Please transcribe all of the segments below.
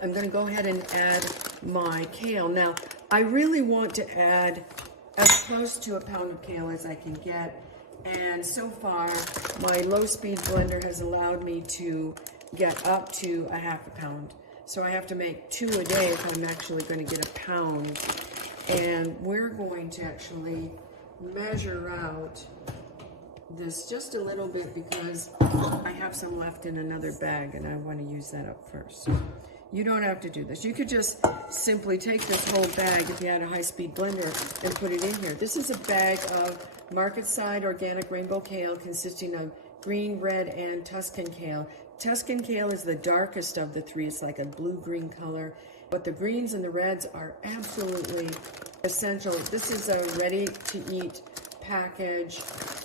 I'm going to go ahead and add my kale. Now, I really want to add as close to a pound of kale as I can get. And so far, my low-speed blender has allowed me to get up to a half a pound. So I have to make 2 a day if I'm actually going to get a pound. And we're going to actually measure out this just a little bit because I have some left in another bag and I want to use that up first. You don't have to do this. You could just simply take this whole bag if you had a high-speed blender and put it in here. This is a bag of market-side organic rainbow kale consisting of green, red, and Tuscan kale. Tuscan kale is the darkest of the three. It's like a blue-green color. But the greens and the reds are absolutely essential. This is a ready-to-eat package.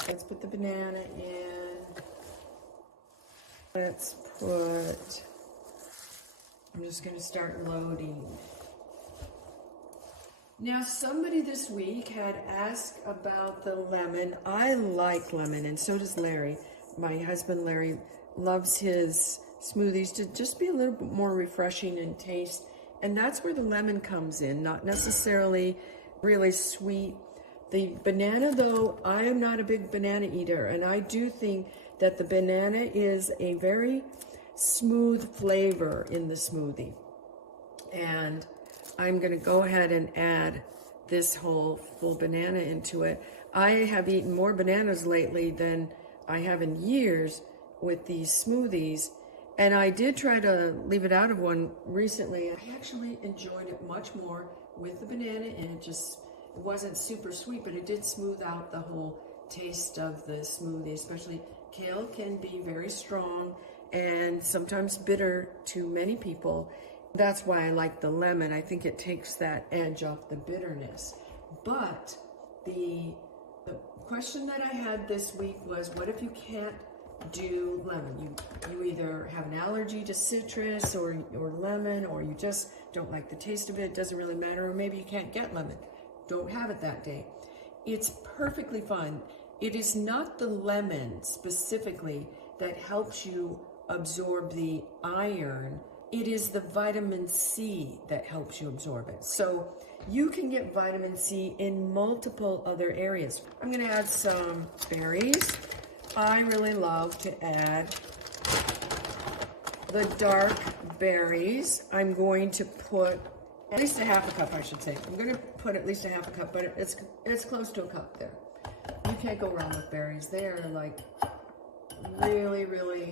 Let's put the banana in. Let's put... I'm just going to start loading. Now, somebody this week had asked about the lemon. I like lemon, and so does Larry. My husband, Larry, loves his smoothies to just be a little bit more refreshing in taste. And that's where the lemon comes in, not necessarily really sweet. The banana, though, I am not a big banana eater, and I do think that the banana is a very smooth flavor in the smoothie. And I'm going to go ahead and add this whole full banana into it. I have eaten more bananas lately than I have in years with these smoothies, and I did try to leave it out of one recently. I actually enjoyed it much more with the banana, and it wasn't super sweet, but it did smooth out the whole taste of the smoothie. Especially kale can be very strong and sometimes bitter to many people. That's why I like the lemon. I think it takes that edge off the bitterness. But the question that I had this week was, what if you can't do lemon? You either have an allergy to citrus or lemon, or you just don't like the taste of it. It doesn't really matter. Or maybe you can't get lemon. Don't have it that day. It's perfectly fine. It is not the lemon specifically that helps you absorb the iron. It is the vitamin C that helps you absorb it. So you can get vitamin C in multiple other areas. I'm going to add some berries. I really love to add the dark berries. I'm going to put at least a half a cup, I should say. I'm going to put at least a half a cup, but it's close to a cup there. You can't go wrong with berries. They are like really, really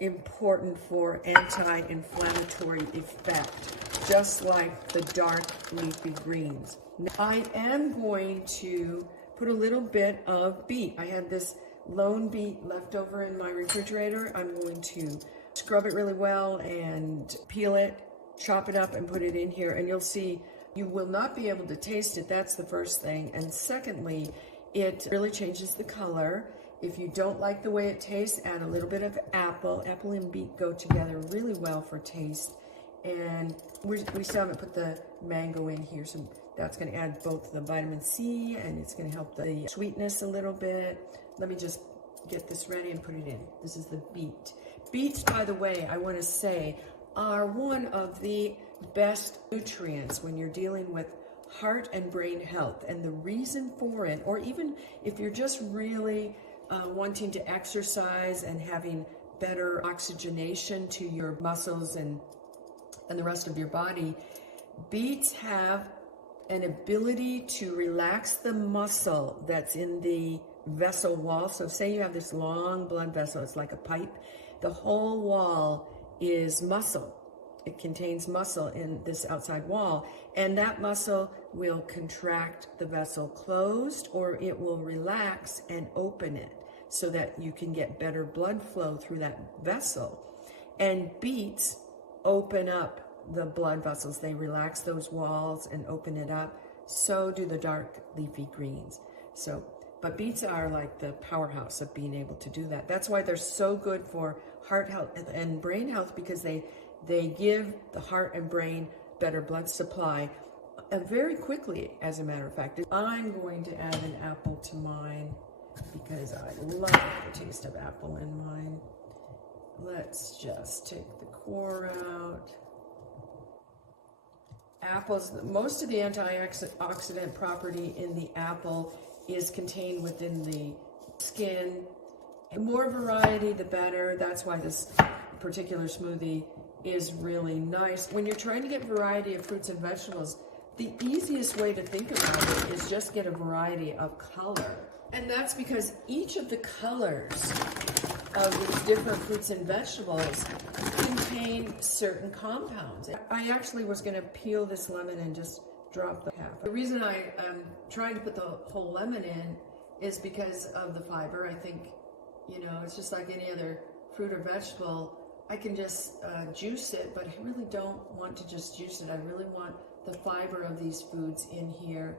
important for anti-inflammatory effect, just like the dark leafy greens. Now, I am going to put a little bit of beet. I had this lone beet left over in my refrigerator. I'm going to scrub it really well and peel it, chop it up, and put it in here. And you'll see you will not be able to taste it. That's the first thing. And secondly, it really changes the color. If you don't like the way it tastes, add a little bit of apple. Apple and beet go together really well for taste. And we still haven't put the mango in here, so that's going to add both the vitamin C and it's going to help the sweetness a little bit. Let me just get this ready and put it in. This is the beet. Beets, by the way, I want to say, are one of the best nutrients when you're dealing with heart and brain health. And the reason for it, or even if you're just really wanting to exercise and having better oxygenation to your muscles and the rest of your body, beets have an ability to relax the muscle that's in the vessel wall. So say you have this long blood vessel, it's like a pipe. The whole wall is muscle. It contains muscle in this outside wall, and that muscle will contract the vessel closed, or it will relax and open it so that you can get better blood flow through that vessel. And beets open up the blood vessels. They relax those walls and open it up. So do the dark leafy greens. But beets are like the powerhouse of being able to do that. That's why they're so good for heart health and brain health, because they give the heart and brain better blood supply very quickly, as a matter of fact. I'm going to add an apple to mine because I love the taste of apple in mine. Let's just take the core out. apples, most of the antioxidant property in the apple is contained within the skin. The more variety, the better. That's why this particular smoothie is really nice. When you're trying to get variety of fruits and vegetables, the easiest way to think about it is just get a variety of color. And that's because each of the colors of these different fruits and vegetables contain certain compounds. I actually was going to peel this lemon and just drop the half. The reason I am trying to put the whole lemon in is because of the fiber. I think, you know, it's just like any other fruit or vegetable. I can just juice it, but I really don't want to just juice it. I really want the fiber of these foods in here.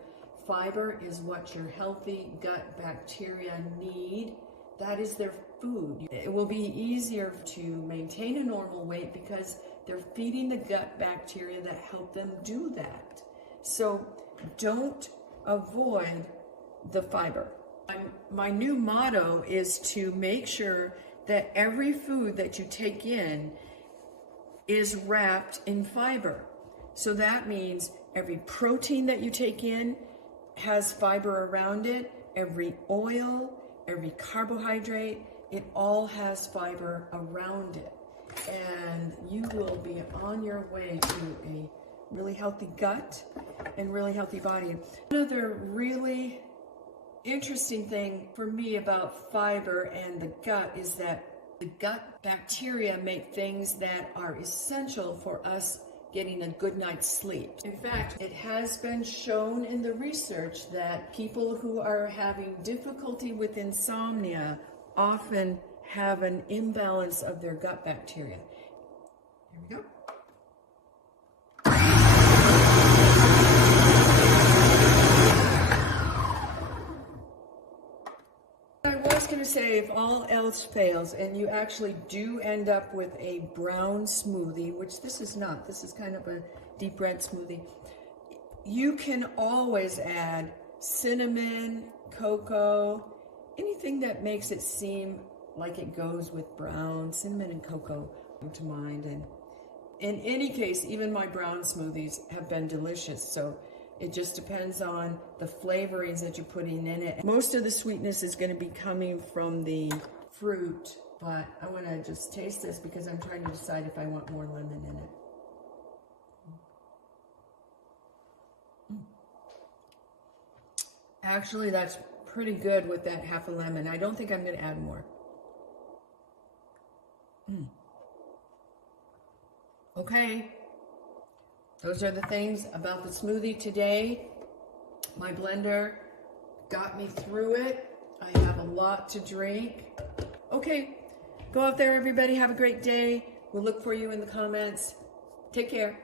Fiber is what your healthy gut bacteria need. That is their food. It will be easier to maintain a normal weight because they're feeding the gut bacteria that help them do that. So don't avoid the fiber. My new motto is to make sure that every food that you take in is wrapped in fiber. So that means every protein that you take in has fiber around it, every oil, every carbohydrate, it all has fiber around it. And you will be on your way to a really healthy gut and really healthy body. Another really interesting thing for me about fiber and the gut is that the gut bacteria make things that are essential for us getting a good night's sleep. In fact, it has been shown in the research that people who are having difficulty with insomnia often have an imbalance of their gut bacteria. Here we go. I was going to say, if all else fails and you actually do end up with a brown smoothie, which this is not, this is kind of a deep red smoothie, you can always add cinnamon, cocoa, anything that makes it seem like it goes with brown. Cinnamon and cocoa come to mind. And in any case, even my brown smoothies have been delicious. So it just depends on the flavorings that you're putting in it. Most of the sweetness is going to be coming from the fruit, but I want to just taste this because I'm trying to decide if I want more lemon in it. Actually, that's pretty good with that half a lemon. I don't think I'm going to add more. Okay. Those are the things about the smoothie today. My blender got me through it. I have a lot to drink. Okay, go out there, everybody. Have a great day. We'll look for you in the comments. Take care.